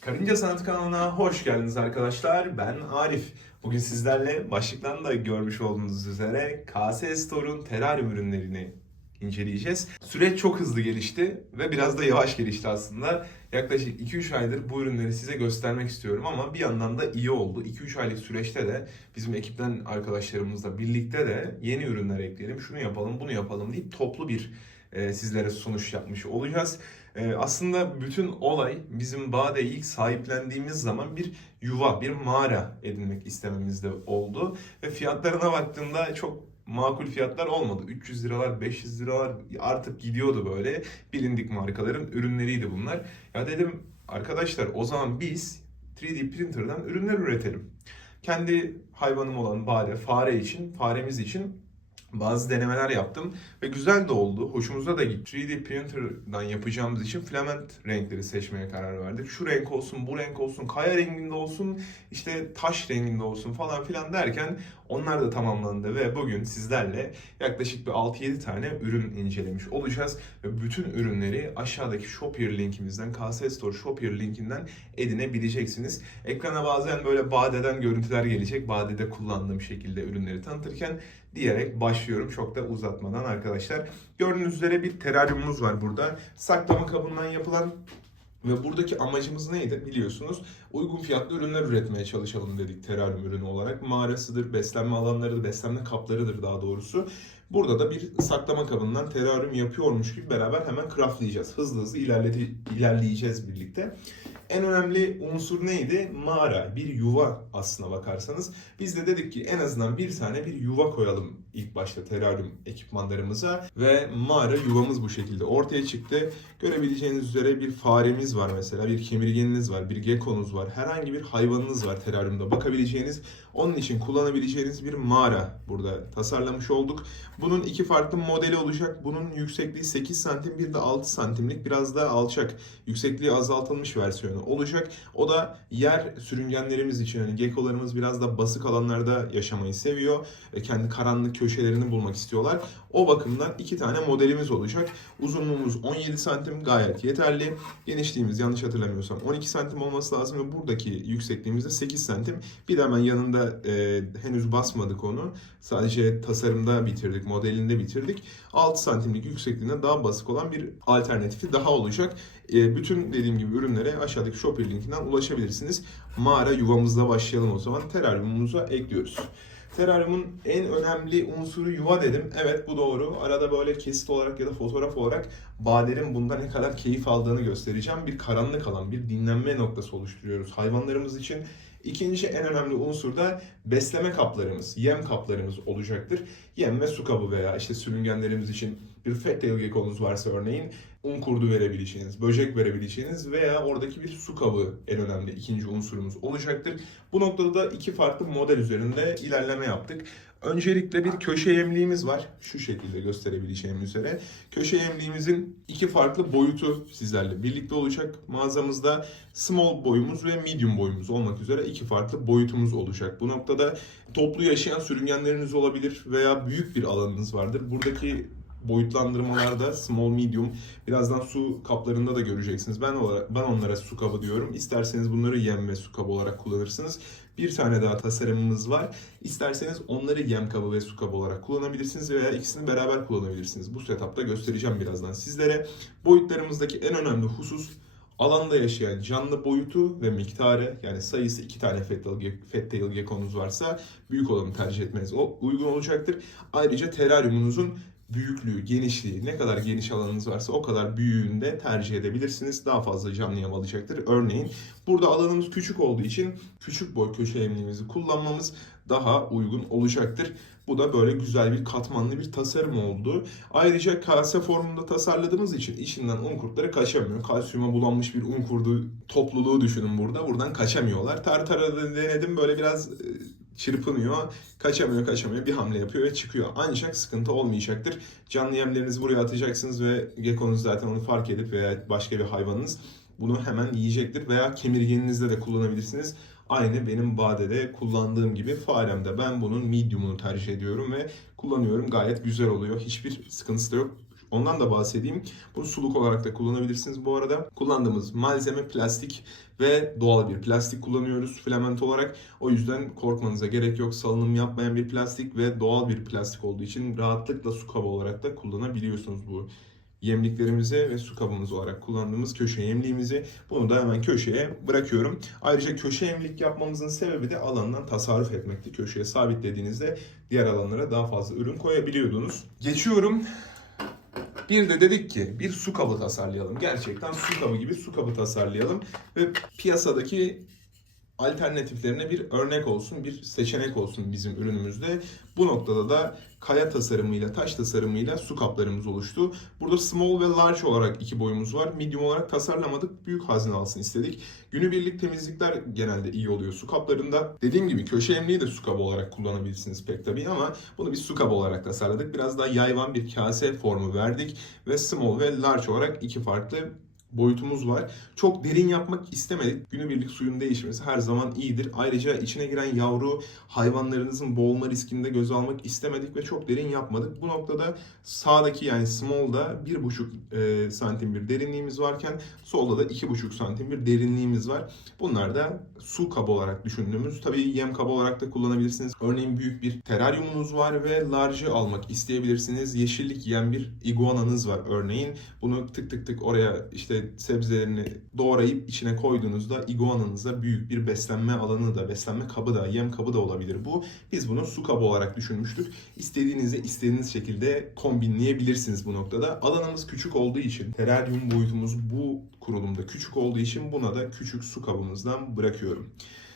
Karınca Sanat kanalına hoş geldiniz arkadaşlar. Ben Arif. Bugün sizlerle başlıktan da görmüş olduğunuz üzere KS Store'un teraryum ürünlerini inceleyeceğiz. Süreç çok hızlı gelişti ve biraz da yavaş gelişti aslında. Yaklaşık 2-3 aydır bu ürünleri size göstermek istiyorum ama bir yandan da iyi oldu. 2-3 aylık süreçte de bizim ekipten arkadaşlarımızla birlikte de yeni ürünler ekleyelim, şunu yapalım, bunu yapalım deyip toplu bir e, sizlere sunuş yapmış olacağız. E, aslında bütün olay bizim Bade'yi ilk sahiplendiğimiz zaman bir yuva, bir mağara edinmek istememizde oldu. Ve fiyatlarına baktığımda çok makul fiyatlar olmadı. 300 liralar, 500 liralar artık gidiyordu böyle. Bilindik markaların ürünleriydi bunlar. Ya dedim arkadaşlar o zaman biz 3D printer'dan ürünler üretelim. Kendi hayvanım olan Bade, fare için, faremiz için bazı denemeler yaptım ve güzel de oldu. Hoşumuza da gitti. 3D printer'dan yapacağımız için filament renkleri seçmeye karar verdik. Şu renk olsun, bu renk olsun, kaya renginde olsun, işte taş renginde olsun falan filan derken onlar da tamamlandı ve bugün sizlerle yaklaşık bir 6-7 tane ürün incelemiş olacağız. Ve bütün ürünleri aşağıdaki Shopier linkimizden, KS Store Shopier linkinden edinebileceksiniz. Ekrana bazen böyle badeden görüntüler gelecek. Badede kullandığım şekilde ürünleri tanıtırken diyerek başlıyorum çok da uzatmadan arkadaşlar. Gördüğünüz üzere bir teraryumumuz var burada. Saklama kabından yapılan ve buradaki amacımız neydi biliyorsunuz? Uygun fiyatlı ürünler üretmeye çalışalım dedik teraryum ürünü olarak. Mağarasıdır, beslenme alanlarıdır, beslenme kaplarıdır daha doğrusu. Burada da bir saklama kabından teraryum yapıyormuş gibi beraber hemen craftlayacağız. Hızlı hızlı ilerleti, ilerleyeceğiz birlikte. En önemli unsur neydi? Mağara, bir yuva aslına bakarsanız. Biz de dedik ki en azından bir tane bir yuva koyalım ilk başta teraryum ekipmanlarımıza. Ve mağara yuvamız bu şekilde ortaya çıktı. Görebileceğiniz üzere bir faremiz var mesela, bir kemirgeniniz var, bir gekonuz var. Herhangi bir hayvanınız var teraryumda bakabileceğiniz. Onun için kullanabileceğiniz bir mağara burada tasarlamış olduk. Bunun iki farklı modeli olacak. Bunun yüksekliği 8 santim, bir de 6 santimlik biraz daha alçak. Yüksekliği azaltılmış versiyonu olacak. O da yer sürüngenlerimiz için hani geckolarımız biraz da basık alanlarda yaşamayı seviyor. Kendi karanlık köşelerini bulmak istiyorlar. O bakımdan iki tane modelimiz olacak. Uzunluğumuz 17 santim gayet yeterli. Genişliğimiz yanlış hatırlamıyorsam 12 santim olması lazım ve buradaki yüksekliğimiz de 8 santim. Bir de hemen yanında e, henüz basmadık onu. Sadece tasarımda bitirdik, modelinde bitirdik. 6 santimlik yüksekliğine daha basık olan bir alternatifi daha olacak. E, bütün dediğim gibi ürünlere aşağıdaki Shopee linkinden ulaşabilirsiniz. Mağara yuvamızla başlayalım o zaman. Teraryumumuza ekliyoruz. Teraryumun en önemli unsuru yuva dedim. Evet bu doğru. Arada böyle kesit olarak ya da fotoğraf olarak Bader'in bunda ne kadar keyif aldığını göstereceğim. Bir karanlık alan, bir dinlenme noktası oluşturuyoruz hayvanlarımız için. İkinci en önemli unsur da besleme kaplarımız, yem kaplarımız olacaktır. Yem ve su kabı veya işte sürüngenlerimiz için bir fat tail geckonuz varsa örneğin un kurdu verebileceğiniz, böcek verebileceğiniz veya oradaki bir su kabı en önemli ikinci unsurumuz olacaktır. Bu noktada da iki farklı model üzerinde ilerleme yaptık. Öncelikle bir köşe yemliğimiz var. Şu şekilde gösterebileceğim üzere. Köşe yemliğimizin iki farklı boyutu sizlerle birlikte olacak. Mağazamızda small boyumuz ve medium boyumuz olmak üzere iki farklı boyutumuz olacak. Bu noktada toplu yaşayan sürüngenleriniz olabilir veya büyük bir alanınız vardır. Buradaki boyutlandırmalarda small medium birazdan su kaplarında da göreceksiniz. Ben olarak ben onlara su kabı diyorum. İsterseniz bunları yem ve su kabı olarak kullanırsınız. Bir tane daha tasarımımız var. İsterseniz onları yem kabı ve su kabı olarak kullanabilirsiniz veya ikisini beraber kullanabilirsiniz. Bu setupta göstereceğim birazdan sizlere. Boyutlarımızdaki en önemli husus alanda yaşayan canlı boyutu ve miktarı yani sayısı iki tane fat tail, varsa büyük olanı tercih etmeniz o- uygun olacaktır. Ayrıca teraryumunuzun büyüklüğü, genişliği, ne kadar geniş alanınız varsa o kadar büyüğünde tercih edebilirsiniz. Daha fazla canlı yem alacaktır. Örneğin burada alanımız küçük olduğu için küçük boy köşe yemliğimizi kullanmamız daha uygun olacaktır. Bu da böyle güzel bir katmanlı bir tasarım oldu. Ayrıca kase formunda tasarladığımız için içinden un kurtları kaçamıyor. Kalsiyuma bulanmış bir un kurdu topluluğu düşünün burada. Buradan kaçamıyorlar. Tartarada denedim böyle biraz e, çırpınıyor. Kaçamıyor kaçamıyor bir hamle yapıyor ve çıkıyor. Ancak sıkıntı olmayacaktır. Canlı yemlerinizi buraya atacaksınız ve gekonuz zaten onu fark edip veya başka bir hayvanınız bunu hemen yiyecektir veya kemirgeninizde de kullanabilirsiniz. Aynı benim badede kullandığım gibi faremde ben bunun medium'unu tercih ediyorum ve kullanıyorum. Gayet güzel oluyor. Hiçbir sıkıntısı da yok. Ondan da bahsedeyim. Bunu suluk olarak da kullanabilirsiniz bu arada. Kullandığımız malzeme plastik ve doğal bir plastik kullanıyoruz filament olarak. O yüzden korkmanıza gerek yok. Salınım yapmayan bir plastik ve doğal bir plastik olduğu için rahatlıkla su kabı olarak da kullanabiliyorsunuz bu yemliklerimizi ve su kabımız olarak kullandığımız köşe yemliğimizi bunu da hemen köşeye bırakıyorum. Ayrıca köşe yemlik yapmamızın sebebi de alandan tasarruf etmekti. Köşeye sabitlediğinizde diğer alanlara daha fazla ürün koyabiliyordunuz. Geçiyorum. Bir de dedik ki bir su kabı tasarlayalım. Gerçekten su kabı gibi su kabı tasarlayalım ve piyasadaki alternatiflerine bir örnek olsun, bir seçenek olsun bizim ürünümüzde. Bu noktada da kaya tasarımıyla, taş tasarımıyla su kaplarımız oluştu. Burada small ve large olarak iki boyumuz var. Medium olarak tasarlamadık. Büyük hazine alsın istedik. Günübirlik temizlikler genelde iyi oluyor su kaplarında. Dediğim gibi köşe emliği de su kabı olarak kullanabilirsiniz pek tabii ama bunu biz su kabı olarak tasarladık. Biraz daha yayvan bir kase formu verdik ve small ve large olarak iki farklı boyutumuz var. Çok derin yapmak istemedik. Günübirlik suyun değişmesi her zaman iyidir. Ayrıca içine giren yavru hayvanlarınızın boğulma riskini de göze almak istemedik ve çok derin yapmadık. Bu noktada sağdaki yani small'da 1,5 e, santim bir derinliğimiz varken solda da 2,5 santim bir derinliğimiz var. Bunlar da su kabı olarak düşündüğümüz. Tabii yem kabı olarak da kullanabilirsiniz. Örneğin büyük bir teraryumunuz var ve large'ı almak isteyebilirsiniz. Yeşillik yiyen bir iguananız var örneğin. Bunu tık tık tık oraya işte sebzelerini doğrayıp içine koyduğunuzda iguananıza büyük bir beslenme alanı da, beslenme kabı da, yem kabı da olabilir bu. Biz bunu su kabı olarak düşünmüştük. İstediğinizi istediğiniz şekilde kombinleyebilirsiniz bu noktada. Alanımız küçük olduğu için, teraryum boyutumuz bu kurulumda küçük olduğu için buna da küçük su kabımızdan bırakıyorum.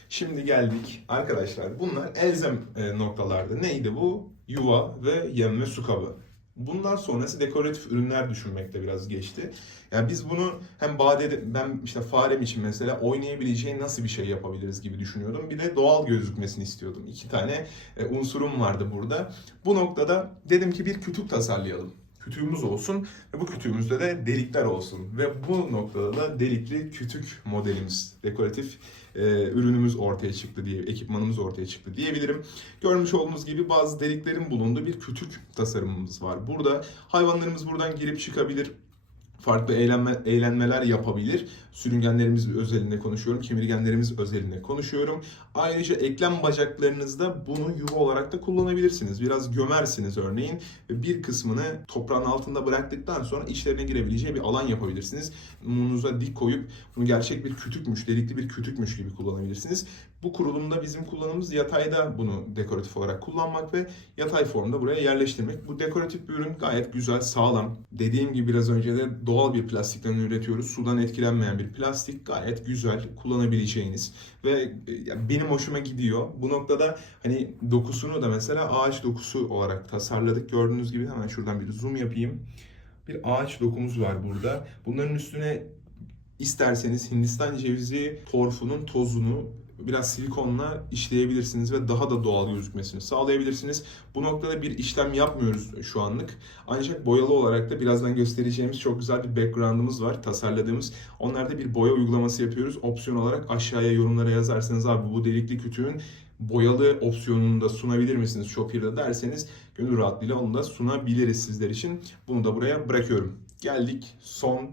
Şimdi geldik arkadaşlar. Bunlar elzem e, noktalarda. Neydi bu? Yuva ve yem ve su kabı. Bundan sonrası dekoratif ürünler düşünmekte biraz geçti. Yani biz bunu hem badede ben işte farem için mesela oynayabileceği nasıl bir şey yapabiliriz gibi düşünüyordum. Bir de doğal gözükmesini istiyordum. İki tane e, unsurum vardı burada. Bu noktada dedim ki bir kütük tasarlayalım. Kütüğümüz olsun ve bu kütüğümüzde de delikler olsun. Ve bu noktada da delikli kütük modelimiz, dekoratif e, ürünümüz ortaya çıktı diye, ekipmanımız ortaya çıktı diyebilirim. Görmüş olduğunuz gibi bazı deliklerin bulunduğu bir kütük tasarımımız var. Burada hayvanlarımız buradan girip çıkabilir farklı eğlenme, eğlenmeler yapabilir. Sürüngenlerimiz özelinde konuşuyorum, kemirgenlerimiz özelinde konuşuyorum. Ayrıca eklem bacaklarınızda bunu yuva olarak da kullanabilirsiniz. Biraz gömersiniz örneğin ve bir kısmını toprağın altında bıraktıktan sonra içlerine girebileceği bir alan yapabilirsiniz. Mumunuza dik koyup bunu gerçek bir kütükmüş, delikli bir kütükmüş gibi kullanabilirsiniz. Bu kurulumda bizim kullanımımız yatayda bunu dekoratif olarak kullanmak ve yatay formda buraya yerleştirmek. Bu dekoratif bir ürün gayet güzel, sağlam. Dediğim gibi biraz önce de doğal bir plastikten üretiyoruz. Sudan etkilenmeyen bir plastik gayet güzel kullanabileceğiniz ve e, benim hoşuma gidiyor. Bu noktada hani dokusunu da mesela ağaç dokusu olarak tasarladık. Gördüğünüz gibi hemen şuradan bir zoom yapayım. Bir ağaç dokumuz var burada. Bunların üstüne isterseniz Hindistan cevizi torfunun tozunu biraz silikonla işleyebilirsiniz ve daha da doğal gözükmesini sağlayabilirsiniz. Bu noktada bir işlem yapmıyoruz şu anlık. Ancak boyalı olarak da birazdan göstereceğimiz çok güzel bir background'ımız var tasarladığımız. Onlarda bir boya uygulaması yapıyoruz. Opsiyon olarak aşağıya yorumlara yazarsanız abi bu delikli kütüğün boyalı opsiyonunu da sunabilir misiniz Shopier'da derseniz gönül rahatlığıyla onu da sunabiliriz sizler için. Bunu da buraya bırakıyorum. Geldik son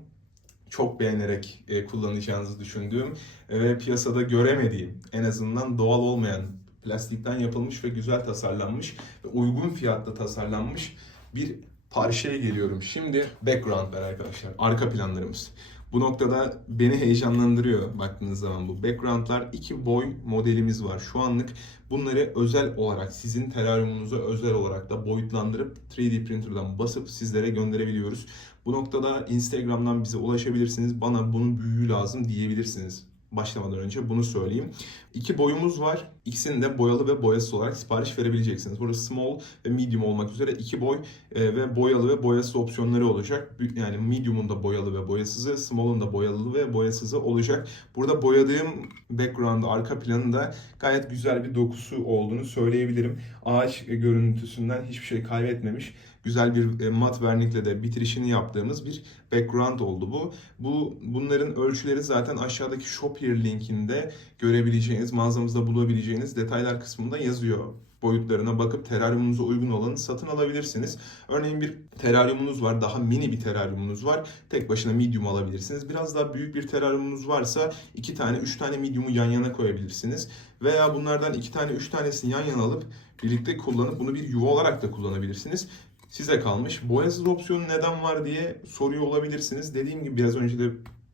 çok beğenerek e, kullanacağınızı düşündüğüm ve piyasada göremediğim en azından doğal olmayan plastikten yapılmış ve güzel tasarlanmış ve uygun fiyatta tasarlanmış bir parçaya geliyorum. Şimdi backgroundlar arkadaşlar, arka planlarımız. Bu noktada beni heyecanlandırıyor baktığınız zaman bu backgroundlar iki boy modelimiz var. Şu anlık bunları özel olarak sizin teraryumunuza özel olarak da boyutlandırıp 3D printer'dan basıp sizlere gönderebiliyoruz. Bu noktada Instagram'dan bize ulaşabilirsiniz. Bana bunun büyüğü lazım diyebilirsiniz. Başlamadan önce bunu söyleyeyim. İki boyumuz var. İkisini de boyalı ve boyasız olarak sipariş verebileceksiniz. Burada small ve medium olmak üzere iki boy e, ve boyalı ve boyasız opsiyonları olacak. Yani medium'un da boyalı ve boyasızı, small'un da boyalı ve boyasızı olacak. Burada boyadığım background, arka planında gayet güzel bir dokusu olduğunu söyleyebilirim. Ağaç görüntüsünden hiçbir şey kaybetmemiş güzel bir e, mat vernikle de bitirişini yaptığımız bir background oldu bu. Bu bunların ölçüleri zaten aşağıdaki Shopier linkinde görebileceğiniz, mağazamızda bulabileceğiniz detaylar kısmında yazıyor. boyutlarına bakıp teraryumunuza uygun olanı satın alabilirsiniz. Örneğin bir teraryumunuz var, daha mini bir teraryumunuz var. Tek başına medium alabilirsiniz. Biraz daha büyük bir teraryumunuz varsa iki tane, üç tane medium'u yan yana koyabilirsiniz. Veya bunlardan iki tane, üç tanesini yan yana alıp birlikte kullanıp bunu bir yuva olarak da kullanabilirsiniz. Size kalmış. Boyasız opsiyonu neden var diye soruyor olabilirsiniz. Dediğim gibi biraz önce de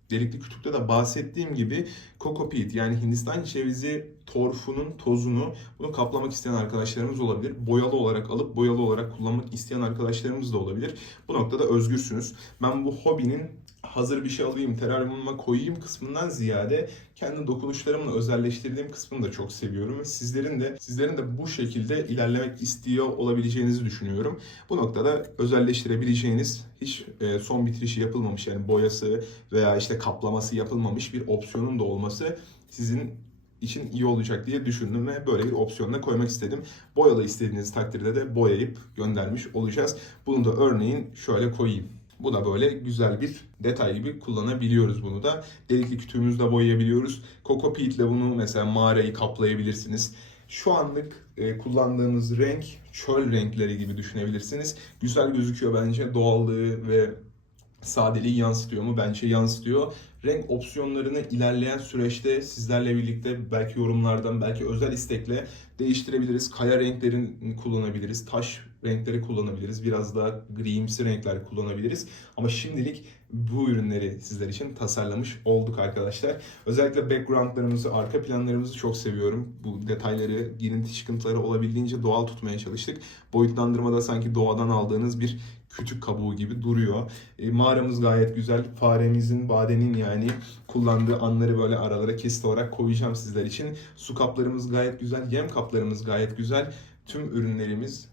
Delikli Kütük'te de bahsettiğim gibi Coco Peat yani Hindistan cevizi torfunun tozunu bunu kaplamak isteyen arkadaşlarımız olabilir. Boyalı olarak alıp boyalı olarak kullanmak isteyen arkadaşlarımız da olabilir. Bu noktada özgürsünüz. Ben bu hobinin hazır bir şey alayım, teraryumuma koyayım kısmından ziyade kendi dokunuşlarımla özelleştirdiğim kısmını da çok seviyorum ve sizlerin de sizlerin de bu şekilde ilerlemek istiyor olabileceğinizi düşünüyorum. Bu noktada özelleştirebileceğiniz hiç e, son bitirişi yapılmamış yani boyası veya işte kaplaması yapılmamış bir opsiyonun da olması sizin için iyi olacak diye düşündüm ve böyle bir opsiyonla koymak istedim. Boyalı istediğiniz takdirde de boyayıp göndermiş olacağız. Bunu da örneğin şöyle koyayım. Bu da böyle güzel bir detay gibi kullanabiliyoruz bunu da. Delikli kütüğümüzde boyayabiliyoruz. Coco Peat ile bunu mesela mağarayı kaplayabilirsiniz. Şu anlık e, kullandığımız renk çöl renkleri gibi düşünebilirsiniz. Güzel gözüküyor bence. Doğallığı ve sadeliği yansıtıyor mu? Bence yansıtıyor. Renk opsiyonlarını ilerleyen süreçte sizlerle birlikte belki yorumlardan, belki özel istekle değiştirebiliriz. Kaya renklerini kullanabiliriz. Taş renkleri kullanabiliriz. Biraz daha grimsi renkler kullanabiliriz. Ama şimdilik bu ürünleri sizler için tasarlamış olduk arkadaşlar. Özellikle backgroundlarımızı, arka planlarımızı çok seviyorum. Bu detayları, girinti çıkıntıları olabildiğince doğal tutmaya çalıştık. Boyutlandırmada sanki doğadan aldığınız bir kütük kabuğu gibi duruyor. E, mağaramız gayet güzel. Faremizin, badenin yani kullandığı anları böyle aralara kesit olarak koyacağım sizler için. Su kaplarımız gayet güzel. Yem kaplarımız gayet güzel. Tüm ürünlerimiz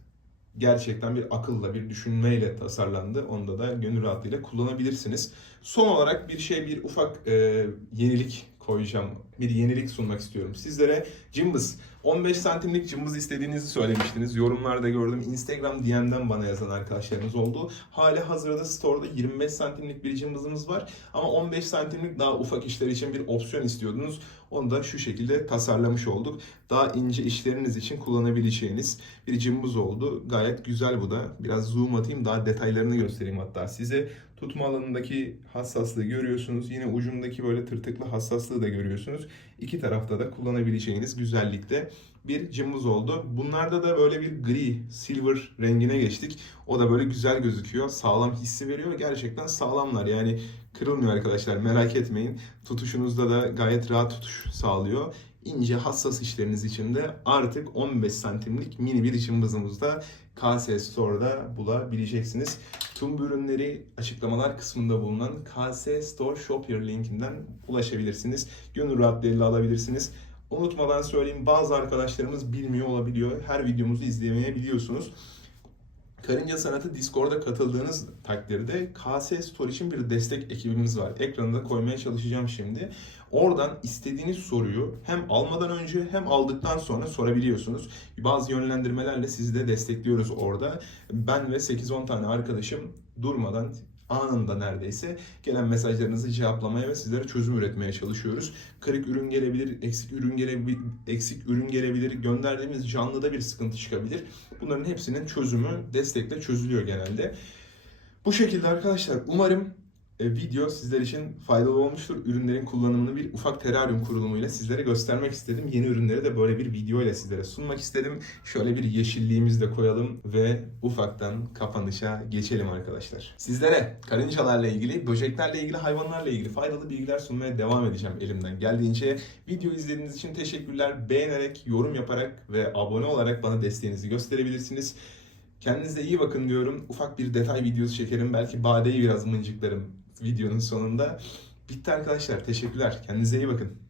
gerçekten bir akılla, bir düşünmeyle tasarlandı. Onda da gönül rahatlığıyla kullanabilirsiniz. Son olarak bir şey, bir ufak e, yenilik koyacağım. Bir yenilik sunmak istiyorum sizlere. Cımbız. 15 santimlik cımbız istediğinizi söylemiştiniz. Yorumlarda gördüm. Instagram DM'den bana yazan arkadaşlarımız oldu. Hali hazırda store'da 25 santimlik bir cımbızımız var. Ama 15 santimlik daha ufak işler için bir opsiyon istiyordunuz. Onu da şu şekilde tasarlamış olduk. Daha ince işleriniz için kullanabileceğiniz bir cımbız oldu. Gayet güzel bu da. Biraz zoom atayım daha detaylarını göstereyim hatta size. Tutma alanındaki hassaslığı görüyorsunuz. Yine ucundaki böyle tırtıklı hassaslığı da görüyorsunuz. İki tarafta da kullanabileceğiniz güzellikte bir cımbız oldu. Bunlarda da böyle bir gri, silver rengine geçtik. O da böyle güzel gözüküyor. Sağlam hissi veriyor. Gerçekten sağlamlar. Yani kırılmıyor arkadaşlar. Merak etmeyin. Tutuşunuzda da gayet rahat tutuş sağlıyor. İnce hassas işleriniz için de artık 15 santimlik mini bir cımbızımızda KS Store'da bulabileceksiniz. Tüm ürünleri açıklamalar kısmında bulunan KS Store Shopper linkinden ulaşabilirsiniz. Gönül rahatlığıyla alabilirsiniz. Unutmadan söyleyeyim bazı arkadaşlarımız bilmiyor olabiliyor. Her videomuzu izlemeyebiliyorsunuz. Karınca Sanatı Discord'a katıldığınız takdirde KS Store için bir destek ekibimiz var. Ekranında koymaya çalışacağım şimdi. Oradan istediğiniz soruyu hem almadan önce hem aldıktan sonra sorabiliyorsunuz. Bazı yönlendirmelerle sizi de destekliyoruz orada. Ben ve 8-10 tane arkadaşım durmadan anında neredeyse gelen mesajlarınızı cevaplamaya ve sizlere çözüm üretmeye çalışıyoruz. Kırık ürün gelebilir, eksik ürün gelebilir, eksik ürün gelebilir, gönderdiğimiz canlıda bir sıkıntı çıkabilir. Bunların hepsinin çözümü destekle çözülüyor genelde. Bu şekilde arkadaşlar umarım video sizler için faydalı olmuştur. Ürünlerin kullanımını bir ufak teraryum kurulumuyla sizlere göstermek istedim. Yeni ürünleri de böyle bir video ile sizlere sunmak istedim. Şöyle bir yeşilliğimizi de koyalım ve ufaktan kapanışa geçelim arkadaşlar. Sizlere karıncalarla ilgili, böceklerle ilgili, hayvanlarla ilgili faydalı bilgiler sunmaya devam edeceğim elimden geldiğince. Video izlediğiniz için teşekkürler. Beğenerek, yorum yaparak ve abone olarak bana desteğinizi gösterebilirsiniz. Kendinize iyi bakın diyorum. Ufak bir detay videosu çekerim. Belki badeyi biraz mıncıklarım videonun sonunda. Bitti arkadaşlar. Teşekkürler. Kendinize iyi bakın.